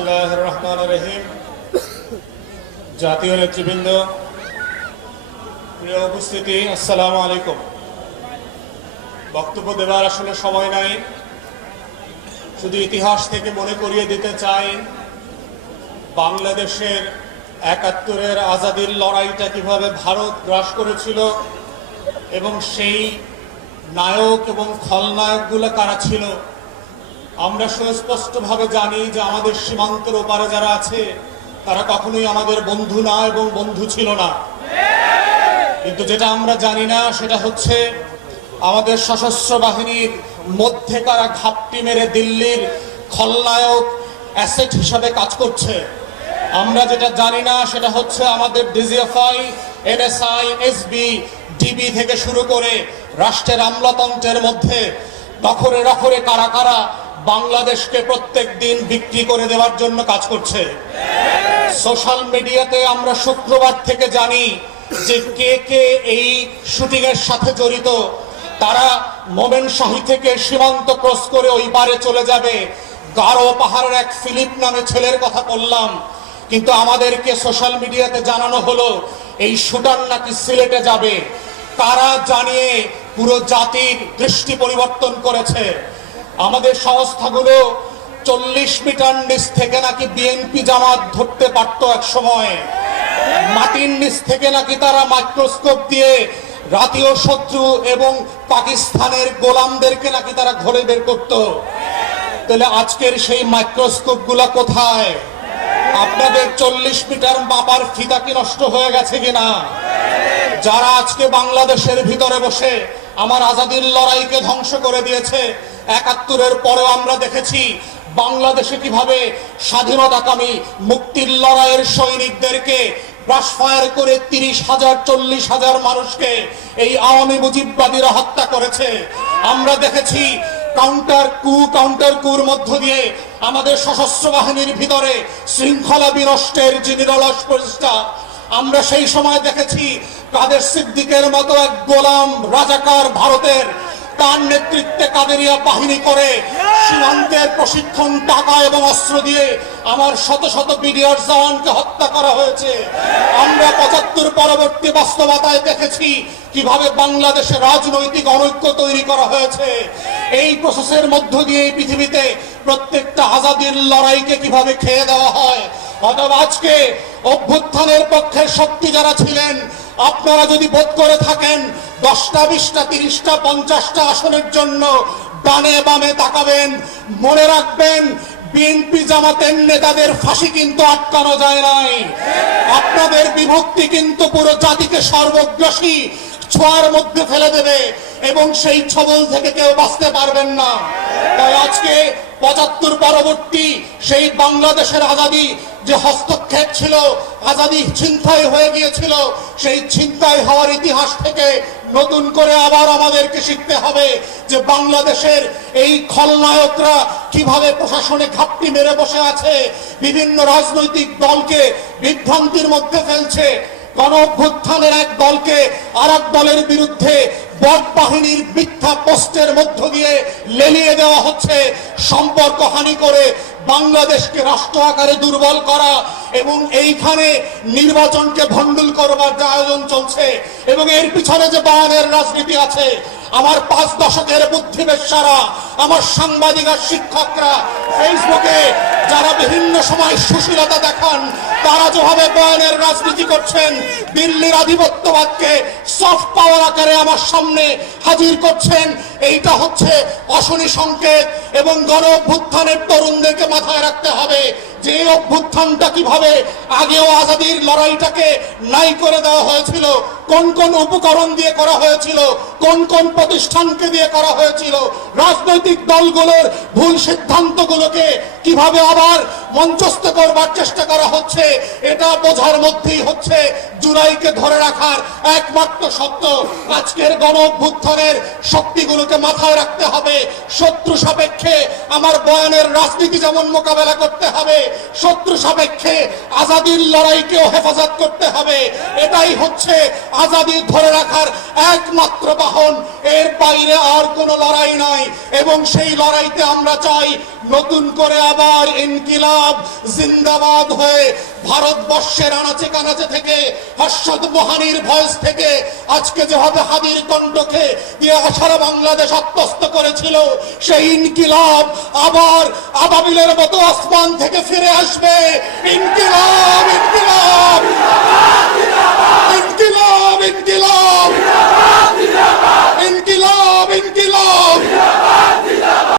বিসমিল্লাহির রহমানির রহিম। জাতীয় নেতৃবৃন্দ, প্রিয় উপস্থিতি, আসসালামু আলাইকুম। বক্তব্য দেওয়ার আসলে সময় নাই, শুধু ইতিহাস থেকে মনে করিয়ে দিতে চাই বাংলাদেশের ৭১-এর আজাদির লড়াইটা কিভাবে ভারত গ্রাস করেছিল এবং সেই নায়ক এবং খলনায়কগুলো কারা ছিল। আমরা সুস্পষ্টভাবে জানি যে আমাদের সীমান্তের ওপারে যারা আছে তারা কখনোই আমাদের বন্ধু না এবং বন্ধু ছিল না, কিন্তু যেটা আমরা জানি না সেটা হচ্ছে আমাদের সশস্ত্র বাহিনীর মধ্যে কারা ঘাপটি মেরে দিল্লির খলনায়ক অ্যাসেট হিসাবে কাজ করছে। আমরা যেটা জানি না সেটা হচ্ছে আমাদের ডিজিএফআই, এনএসআই, এসবি, ডিবি থেকে শুরু করে রাষ্ট্রের আমলাতন্ত্রের মধ্যে নখরে নখরে কারা কারা বাংলাদেশকে প্রত্যেক দিন বিক্রি করে দেওয়ার জন্য কাজ করছে। সোশ্যাল মিডিয়াতে আমরা শুক্রবার থেকে জানি যে কে কে এই শুটিং এর সাথে জড়িত। তারা মোমেনশাহী থেকে সীমান্ত ক্রস করে ওই পারে চলে যাবে। গারো পাহাড়ের এক ফিলিপ নামে ছেলের কথা বললাম, কিন্তু আমাদেরকে সোশ্যাল মিডিয়াতে জানানো হলো এই শুটার নাকি সিলেটে যাবে। কারা জানিয়ে পুরো জাতির দৃষ্টি পরিবর্তন করেছে। আমাদের সংস্থাগুলো 40 মিটার নিচ থেকে নাকি বিএনপি জামাত ধরতে পারত এক সময়। মাটির নিচ থেকে নাকি তারা মাইক্রোস্কোপ দিয়ে জাতীয় শত্রু এবং পাকিস্তানের গোলামদেরকে নাকি তারা ঘরে বের করত। তাহলে আজকের সেই মাইক্রোস্কোপ গুলা কোথায়? আপনাদের 40 মিটার মাপার ফিতা কি নষ্ট হয়ে গেছে কিনা? যারা আজকে বাংলাদেশের ভিতরে বসে আমার আজাদির লড়াইকে ধ্বংস করে দিয়েছে, ৭১-এর পরেও আমরা দেখেছি বাংলাদেশে কিভাবে স্বাধীনতাকামী মুক্তির লড়াইয়ের সৈনিকদেরকে ব্রাশফায়ার করে 30,000 40,000 মানুষকে এই আওয়ামী মুজিববাদীরা হত্যা করেছে। আমরা দেখেছি কাউন্টার কুর মধ্য দিয়ে আমাদের সশস্ত্র বাহিনীর ভিতরে শৃঙ্খলা বিনষ্টের যে নিরলস প্রচেষ্টা। আমরা সেই সময় দেখেছি কাদের সিদ্দিকের মতো এক গোলাম রাজাকার ভারতের, তার নেতৃত্বে কাদেরিয়া বাহিনী করে সীমান্তের প্রশিক্ষণ, টাকা এবং অস্ত্র দিয়ে আমার শত শত বিডিআর জওয়ানকে হত্যা করা হয়েছে। আমরা ৭৫ পরবর্তী বাস্তবতায় দেখেছি কিভাবে বাংলাদেশে রাজনৈতিক অনৈক্য তৈরি করা হয়েছে। এই প্রসেসের মধ্য দিয়ে এই পৃথিবীতে প্রত্যেকটা আজাদির লড়াইকে কিভাবে খেয়ে দেওয়া হয়। অথবা আজকে অভ্যুত্থানের পক্ষের শক্তি যারা ছিলেন, আপনারা যদি বোধ করে থাকেন 10টা 20টা 30টা 50টা আসনের জন্য ডানে বামে তাকাবেন, মনে রাখবেন বিএনপি জামাতের নেতাদের ফাঁসি কিন্তু আটকানো যায় নাই। আপনাদের বিভক্তি কিন্তু পুরো জাতিকে সর্বগ্রাসী ছোঁয়ার মধ্যে ফেলে দেবে এবং সেই ছবল থেকে কেউ বাঁচতে পারবেন না। তাই আজকে ৭৫ পরবর্তী সেই বাংলাদেশের আজাদি যে হস্তক্ষেপ ছিল, আজাদি ছিনতাই হয়ে গিয়েছিল, সেই ছিনতাই হওয়ার ইতিহাস থেকে নতুন করে আবার আমাদেরকে শিখতে হবে যে বাংলাদেশের এই খলনায়করা কিভাবে প্রশাসনে ঘাপটি মেরে বসে আছে, বিভিন্ন রাজনৈতিক দলকে বিভ্রান্তির মধ্যে ফেলছে। গণ অভ্যুত্থানের এক দলকে আর এক দলের বিরুদ্ধে বট বাহিনীর মিথ্যা পোস্টের মধ্য দিয়ে লেলিয়ে দেওয়া হচ্ছে, সম্পর্ক হানি করে বাংলাদেশকে রাষ্ট্র আকারে দুর্বল করা এবং এইখানে নির্বাচনকে ভণ্ডুল করবার যে আয়োজন চলছে এবং এর পিছনে যে বায়ানের রাজনীতি আছে। আমার 5 দশকের বুদ্ধিবেশারা, আমার সাংবাদিক আর শিক্ষকরা ফেসবুকে যারা বিভিন্ন সময় সুশীলতা দেখান, তারা যেভাবে বয়ানের রাজনীতি করছেন, দিল্লির আধিপত্যবাদকে সফট পাওয়ার আকারে আমার সামনে হাজির করছেন, এইটা হচ্ছে অশনি সংকেত। এবং গণ অভ্যুত্থানের তরুণদেরকে মাথায় রাখতে হবে যে এই অভ্যুত্থানটা কিভাবে আগেও আজাদির লড়াইটাকে নাই করে দেওয়া হয়েছিল, কোন কোন উপকরণ দিয়ে করা হয়েছিল, কোন কোন প্রতিষ্ঠানকে দিয়ে করা হয়েছিল, রাজনৈতিক দলগুলোর ভুল সিদ্ধান্তগুলোকে কিভাবে আবার মঞ্চস্থ করবার চেষ্টা করা হচ্ছে। এটা বোঝার মধ্যেই হচ্ছে জুলাইকে ধরে রাখার একমাত্র সত্য। আজকের গণ অভ্যুত্থানের শক্তিগুলোকে মাথায় রাখতে হবে। শত্রু সাপেক্ষে আমার বয়ানের রাজনীতি যেমন মোকাবেলা করতে হবে, শত্রু সাপেক্ষে আজাদির লড়াইকেও হেফাজত করতে হবে। এটাই হচ্ছে আজাদি ধরে রাখার একমাত্র বাহন। এর বাইরে আর কোনো লড়াই নাই এবং সেই লড়াইতে আমরা চাই নতুন করে আবার ইনকিলাব ইনকিলাব জিন্দাবাদ হয়ে ভারতবর্ষের আনাচে কানাচে থেকে হর্ষদ মোহানির ভয়েস থেকে আজকে যেভাবে হাদির কণ্ঠকে দিয়ে সারা বাংলাদেশ আত্মস্থ করেছিল, সেই ইনকিলাব আবার আবাবিলের মতো আসমান থেকে ফিরে আসবে। ইনকিলাব, ইনকিলাব।